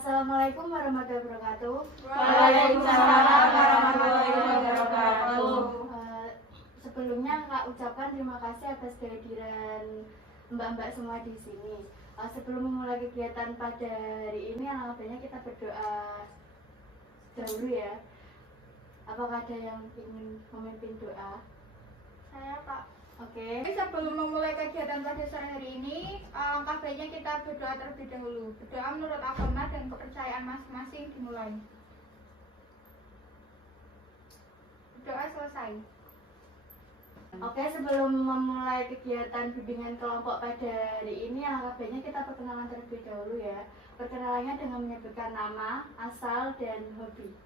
Assalamualaikum warahmatullahi wabarakatuh. Waalaikumsalam warahmatullahi wabarakatuh. Sebelumnya Kak ucapkan terima kasih atas kehadiran mbak-mbak semua di sini. Sebelum memulai kegiatan pada hari ini, alangkah baiknya kita berdoa dahulu ya. Apakah ada yang ingin memimpin doa? Saya Pak. Oke. Sebelum memulai kegiatan pada sore hari ini, alangkah baiknya kita berdoa terlebih dahulu. Berdoa menurut agama dan kepercayaan masing-masing dimulai. Doa selesai. Oke, sebelum memulai kegiatan bimbingan kelompok pada hari ini, alangkah baiknya kita perkenalan terlebih dahulu ya. Perkenalannya dengan menyebutkan nama, asal, dan hobi.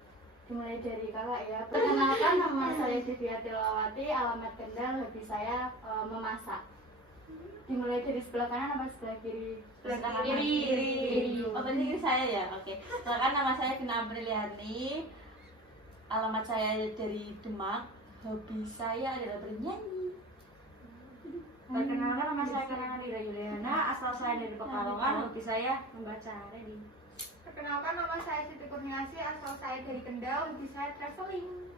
Dimulai dari kakak ya. Perkenalkan, nama saya Divya Tilawati, alamat Kendal, hobi saya memasak. Dimulai dari sebelah kanan apa sebelah kiri? Sebelah kiri. Oh, berarti saya ya. Oke. Perkenalkan, nama saya Vina Apriliani. Alamat saya dari Demak. Hobi saya adalah bernyanyi. Perkenalkan, nama saya Karangan Dira Yuliana, asal saya dari Pekalongan, hobi saya membaca reading. Perkenalkan, nama saya Siti Kurniasi, asal saya dari Kendal, hobi saya traveling.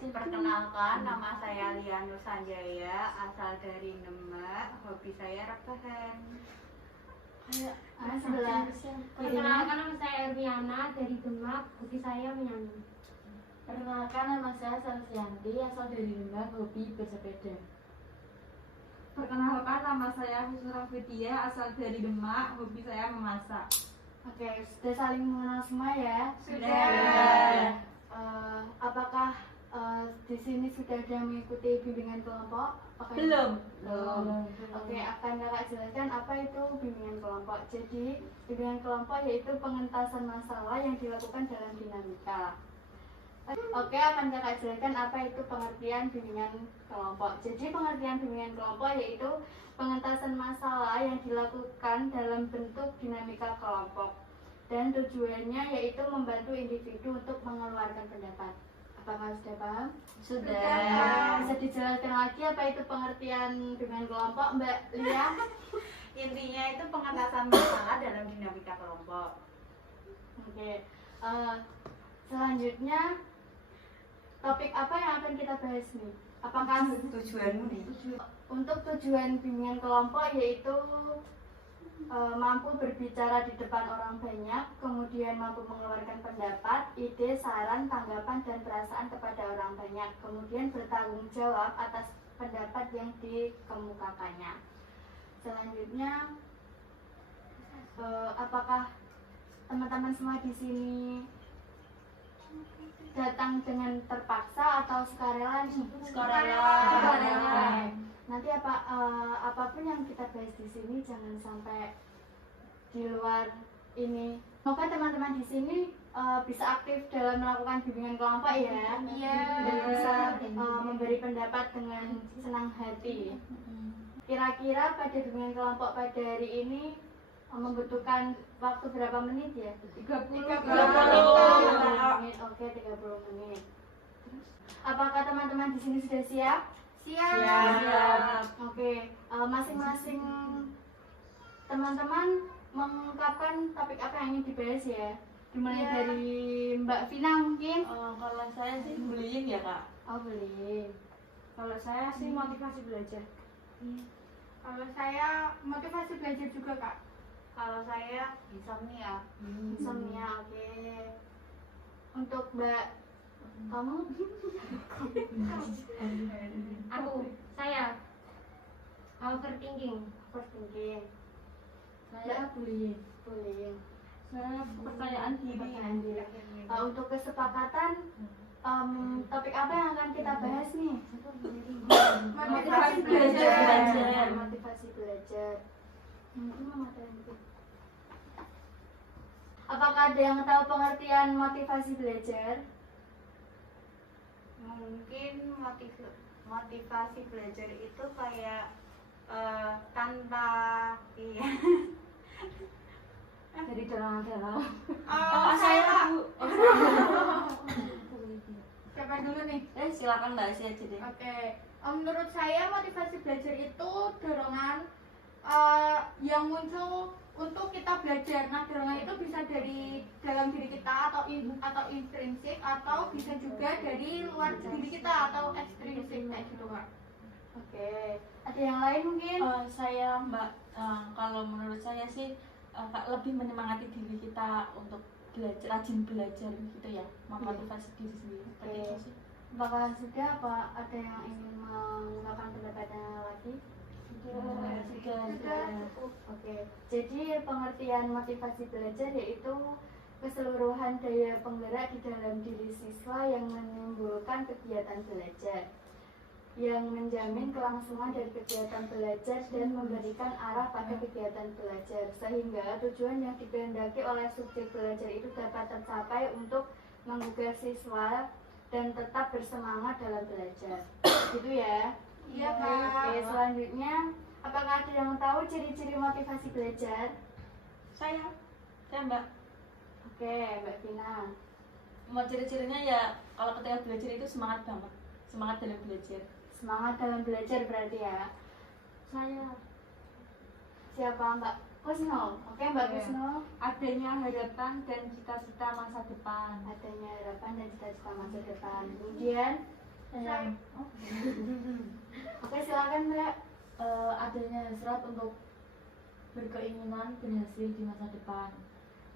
Perkenalkan, nama saya Lian Nur Sanjaya, asal dari Demak, hobi saya rebahan. Sebelah Perkenalkan, nama saya Erwiana dari Demak, hobi saya menyanyi. Perkenalkan, nama saya Salsianti, asal dari Demak, hobi bersepeda. Perkenalkan, nama saya Husnul Fidia, asal dari Demak, hobi saya memasak. Oke, sudah saling mengenal semua ya? Sudah. Apakah di sini sudah ada yang mengikuti bimbingan kelompok? Belum. Oke, akan kakak jelaskan apa itu bimbingan kelompok. Jadi, bimbingan kelompok yaitu pengentasan masalah yang dilakukan dalam dinamika. Oke, akan kakak jelaskan apa itu pengertian bimbingan kelompok. Jadi, pengertian bimbingan kelompok yaitu pengentasan masalah yang dilakukan dalam bentuk dinamika kelompok. Dan tujuannya yaitu membantu individu untuk mengeluarkan pendapat. Apakah sudah paham? Sudah. Bisa dijelaskan lagi apa itu pengertian bimbingan kelompok, Mbak Lia? Intinya itu pengentasan masalah dalam dinamika kelompok. Oke. Selanjutnya topik apa yang akan kita bahas nih? Apakah Tujuanmu nih? untuk tujuan bimbingan kelompok yaitu mampu berbicara di depan orang banyak, kemudian mampu mengeluarkan pendapat, ide, saran, tanggapan, dan perasaan kepada orang banyak, kemudian bertanggung jawab atas pendapat yang dikemukakannya. Selanjutnya, apakah teman-teman semua di sini datang dengan terpaksa atau sukarela nih? Sukarela. Nanti apapun yang kita bahas di sini jangan sampai di luar ini. Semoga teman-teman di sini bisa aktif dalam melakukan bimbingan kelompok ya. Iya. Dan bisa memberi pendapat dengan senang hati. Kira-kira pada bimbingan kelompok pada hari ini membutuhkan waktu berapa menit ya? 30 menit. Oke, 30 menit. Apakah teman-teman di sini sudah siap? Siap. Oke, masing-masing teman-teman mengungkapkan topik apa yang ingin dibahas ya. Dimulai Iya. dari Mbak Vina mungkin. Kalau saya sih bullying ya, Kak. Oh, boleh. Kalau saya sih motivasi belajar. Kalau saya motivasi belajar juga, Kak. Kalau saya insomnia. Insomnia, oke. Untuk Mbak, kamu? Saya overthinking. Overthinking. Saya bullying. Bullying. Saya percayaan diri. Percayaan diri. Untuk kesepakatan, topik apa yang akan kita bahas nih? Motivasi belajar. Motivasi belajar. Apakah ada yang tahu pengertian motivasi belajar? Mungkin motivasi belajar itu kayak tanpa Dari dalam-dalam. Saya Bu. siapa dulu nih? Silakan Mbak Asia aja deh. Oke. Menurut saya motivasi belajar itu dorongan yang muncul untuk kita belajar. Nah, dorongan itu bisa dari dalam diri kita atau intrinsik, atau bisa juga dari luar diri kita atau ekstrinsik kayak gitu Kak. Oke, ada yang lain mungkin? Saya Mbak, kalau menurut saya sih Kak, lebih menyemangati diri kita untuk belajar, rajin belajar gitu ya, memotivasi diri sendiri. Seperti Oke. itu sih. Apakah sudah apa ada yang ingin mengungkapkan pendapatnya lagi? Sudah. Oke, jadi pengertian motivasi belajar yaitu keseluruhan daya penggerak di dalam diri siswa yang menimbulkan kegiatan belajar, yang menjamin kelangsungan dari kegiatan belajar dan memberikan arah pada kegiatan belajar, sehingga tujuan yang dikehendaki oleh subjek belajar itu dapat tercapai untuk menggugah siswa dan tetap bersemangat dalam belajar. Gitu ya. Iya Oke, Kak. selanjutnya, apakah ada yang tahu ciri-ciri motivasi belajar? Saya Mbak, Oke, Mbak Vina. mau ciri-cirinya ya kalau ketika belajar itu semangat banget, semangat dalam belajar. Semangat dalam belajar berarti ya. Saya Siapa Mbak Kusno? Oke, Mbak Iya. Kusno. Adanya harapan dan cita-cita masa depan. Adanya harapan dan cita-cita masa depan. Kemudian, Saya oke silakan Mbak. Adanya hasrat untuk berkeinginan berhasil di masa depan.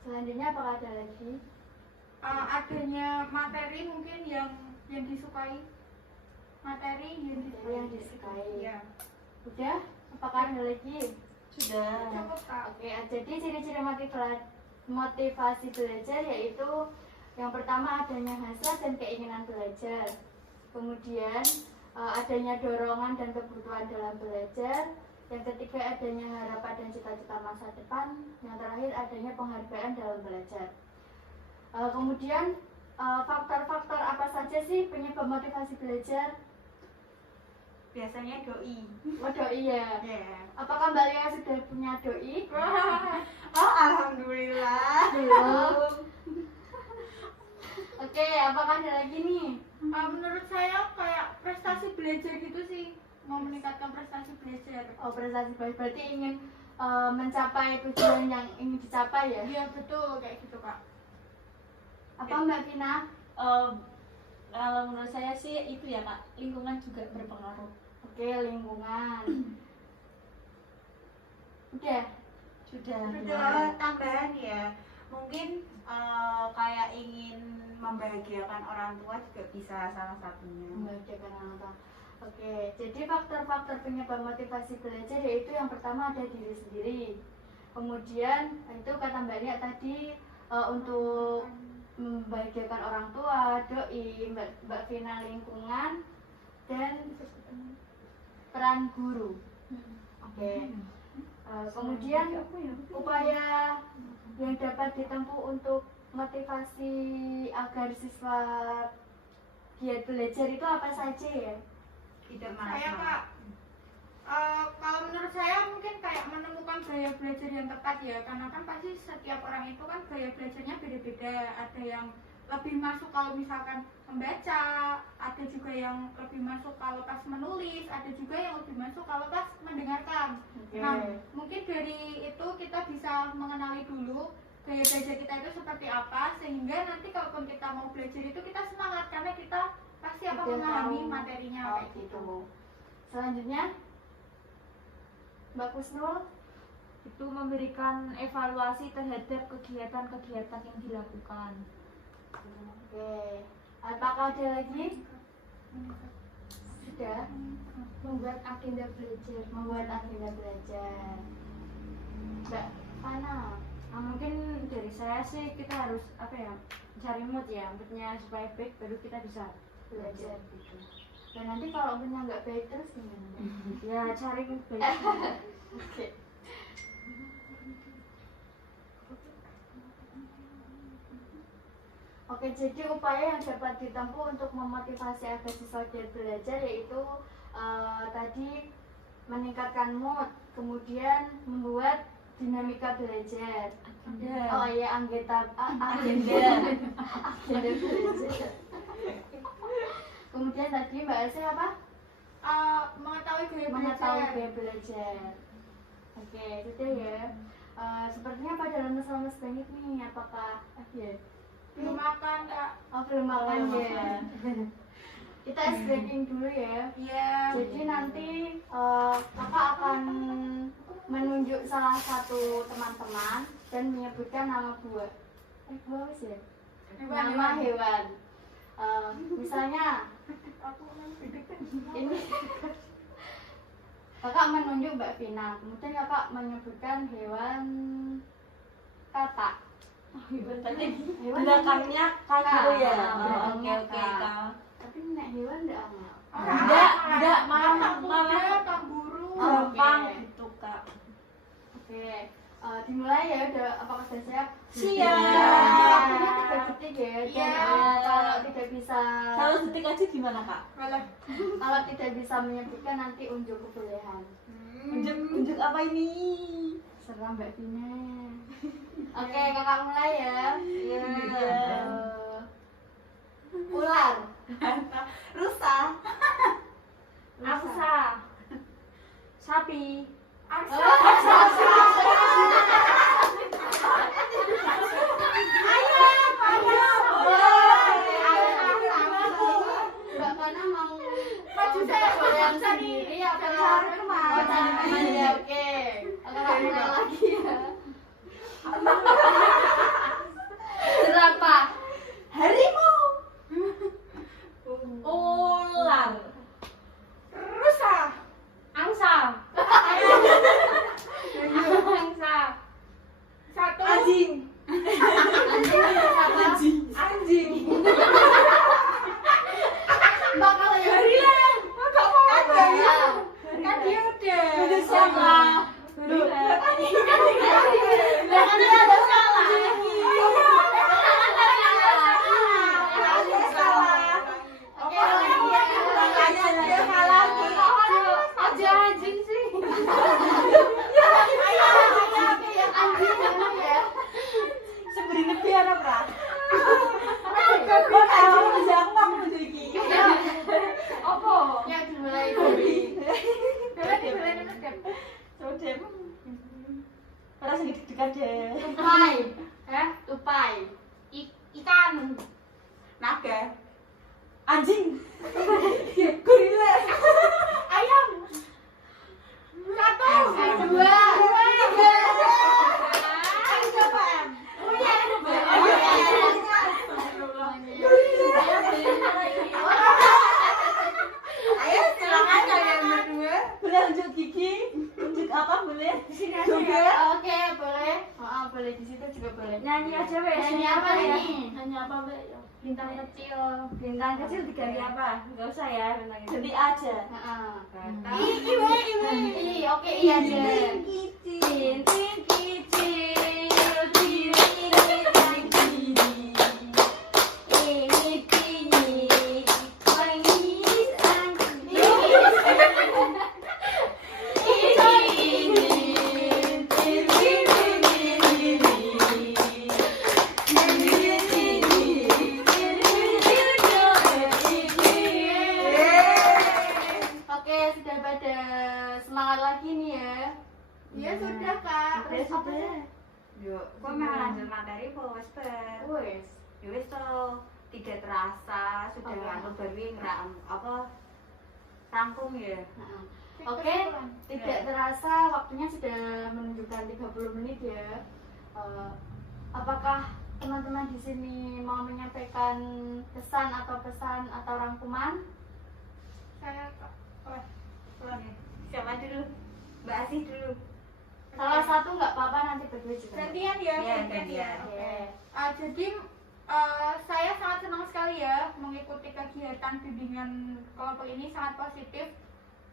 Selanjutnya apakah ada lagi? adanya materi mungkin yang disukai. Materi yang disukai. Iya. Udah? Apakah ada lagi? sudah. Cukup Kak. Oke, jadi ciri-ciri motivasi belajar yaitu yang pertama adanya hasrat dan keinginan belajar. Kemudian adanya dorongan dan kebutuhan dalam belajar. Yang ketiga adanya harapan dan cita-cita masa depan. Yang terakhir adanya penghargaan dalam belajar. Kemudian faktor-faktor apa saja sih penyebab motivasi belajar? Biasanya doi. Oh, doi ya. Ya. Apakah Mbak Lia sudah punya doi? Oh, alhamdulillah. Belum. Oke, apakah ada lagi nih? Menurut saya kayak prestasi belajar gitu sih, mau meningkatkan prestasi belajar. Oh, prestasi belajar berarti ingin mencapai tujuan yang ingin dicapai ya? Iya betul kayak gitu Kak. Apa Mbak Vina? Kalau menurut saya sih itu ya Kak, lingkungan juga berpengaruh. Oke, lingkungan. Udah. Sudah. Ada tambahan ya. Mungkin kayak ingin membahagiakan orang tua juga bisa salah satunya. Membahagiakan orang tua. Oke, jadi faktor-faktor penyebab motivasi belajar yaitu yang pertama ada diri sendiri. Kemudian itu kata Mbak Lia tadi untuk membahagiakan orang tua, doi, Mbak Vina lingkungan, dan peran guru. Oke. Kemudian upaya yang dapat ditempuh untuk motivasi agar siswa giat belajar itu apa saja ya? Tidak Saya masalah. Kak, kalau menurut saya mungkin kayak menemukan gaya belajar yang tepat ya, karena kan pasti setiap orang itu kan gaya belajarnya beda-beda. Ada yang lebih masuk kalau misalkan membaca, ada juga yang lebih masuk kalau pas menulis, ada juga yang lebih masuk kalau pas mendengarkan. Oke. Nah, mungkin dari itu kita bisa mengenali dulu gaya belajar kita itu seperti apa, sehingga nanti kalaupun kita mau belajar itu kita semangat karena kita pasti akan Udah memahami tahu. materinya Oh, kayak gitu. Selanjutnya Mbak Kusnul. Itu memberikan evaluasi terhadap kegiatan-kegiatan yang dilakukan. Oke. Apakah ada lagi? Sudah. Membuat agenda belajar. Membuat agenda belajar. Mbak Fana. Mungkin dari saya sih kita harus cari mood ya, moodnya supaya baik baru kita bisa Belajar gitu. Dan nanti kalau punya nggak baik terus gimana? ya cari mood baik. Oke. Oke, jadi upaya yang dapat ditempuh untuk memotivasi agar siswa giat belajar yaitu tadi meningkatkan mood, kemudian membuat dinamika belajar. Oh iya, agenda belajar. Kemudian tadi Mbak Elsa apa? Mengetahui gaya Mengetahui belajar. gaya belajar. Oke, itu ya. Sepertinya pada lemes-lemes banget nih, apakah ya? Belum makan kak. Oh, belum makan Belum ya. makan. Kita ice breaking dulu ya. Iya. Jadi nanti kakak akan menunjuk salah satu teman-teman dan menyebutkan nama buah. Buah apa sih ya? Nama hewan. Misalnya ini kakak menunjuk Mbak Vina, kemudian kakak menyebutkan hewan katak. Berarti Hewan belakangnya kaki ya. Belakangnya Oke, Kak. Kak. Tapi nek hewan enggak amal. Enggak, malah kanguru. gampang Oke. gitu, Kak. Oke, dimulai ya. Udah apakah sudah siap? Siap. Nanti waktunya 3 detik ya. Dan Iya. kalau tidak bisa, 1 detik aja gimana, Kak? kalau tidak bisa menyebutkan nanti unjuk kebolehan. Unjuk apa ini? Serah Mbak Vina. Oke, kakak mulai ya. Iya. Ular. Rusa. Angsa. Sapi. Mbak Kana mau maju kebolehan sendiri apa cari teman. mau cari teman ya? Oke, kakak mulai lagi ya. Jerapah. Harimau. Ular. Rusa. Angsa. Angsa. Satu. Anjing. Anjing. Anjing. Mbak kalau yang Kan dia udah. Udah siapa? Jangan ada salah. Oke, aja anjing sih. Anjing memang ya. Sebenarnya biar apa? Kok tahu siapa aku iki? Opo? Ya dimulai dari Sodem. Karena sedikit dekat deh. tupai. Tupai. Ikan. Naga. Anjing. Gorila. Ayam. Satu. Dua. Tiga. Ayo silakan kalian berdua. Boleh unjuk gigi? Unjuk apa boleh? Di sini aja. Oke, boleh. Boleh di situ juga boleh. Nyanyi aja wes. Nyanyi apa nih? Hanya apa, Mbak? Bintang kecil. Bintang kecil diganti apa? Enggak usah ya bintang kecil. Ganti aja. Oke, iya aja. Tin tin kicil. Ini kini. Manis angin. Oke, sudah pada semangat lagi nih ya. Ya sudah kak. Yuk, kok mau lanjut materi wes ber. Wes. Ya wis to, tidak terasa sudah Oke. anu baru apa rangkum ya. Oke, tidak terasa waktunya sudah menunjukkan 30 menit ya. Apakah teman-teman di sini mau menyampaikan pesan atau rangkuman? Saya kak. Siapa dulu? Mbak Asih dulu. Salah satu nggak apa-apa, nanti berdua juga. Gantian ya. Iya, gantian ya. gantian. Oke. Jadi saya sangat senang sekali ya mengikuti kegiatan bimbingan kelompok ini, sangat positif.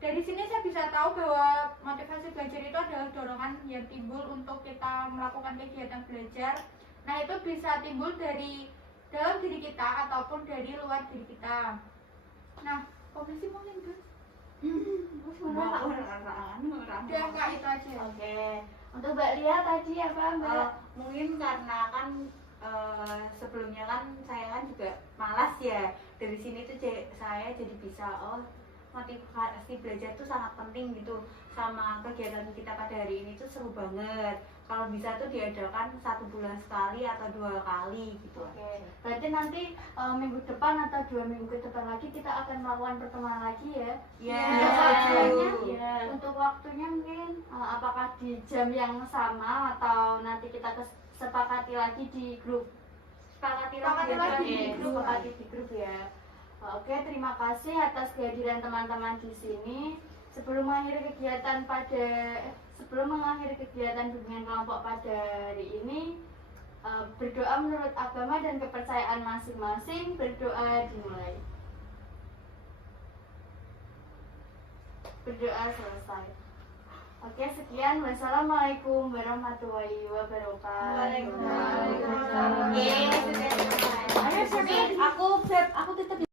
Dari sini saya bisa tahu bahwa motivasi belajar itu adalah dorongan yang timbul untuk kita melakukan kegiatan belajar. Nah itu bisa timbul dari dalam diri kita ataupun dari luar diri kita. Nah, komisi mau lanjut? Udah kak, itu aja. Oke. Untuk Mbak Lia tadi apa Mbak? Mungkin karena kan sebelumnya kan saya kan juga malas ya, dari sini tuh saya jadi bisa motivasi belajar tuh sangat penting gitu, sama kegiatan kita pada hari ini tuh seru banget. Kalau bisa tuh diadakan 1 bulan sekali atau 2 kali gitu. Oke, berarti nanti minggu depan atau 2 minggu ke depan lagi kita akan melakukan pertemuan lagi ya. Ya, Untuk waktunya, ya. untuk waktunya mungkin apakah di jam yang sama atau nanti kita sepakati lagi di grup. Sepakati lagi di grup ya. Oke, terima kasih atas kehadiran teman-teman di sini. Sebelum mengakhiri kegiatan bimbingan kelompok pada hari ini, berdoa menurut agama dan kepercayaan masing-masing. Berdoa dimulai. Berdoa selesai. Oke, sekian. Wassalamualaikum warahmatullahi wabarakatuh. Waalaikumsalam. Oke, aku titip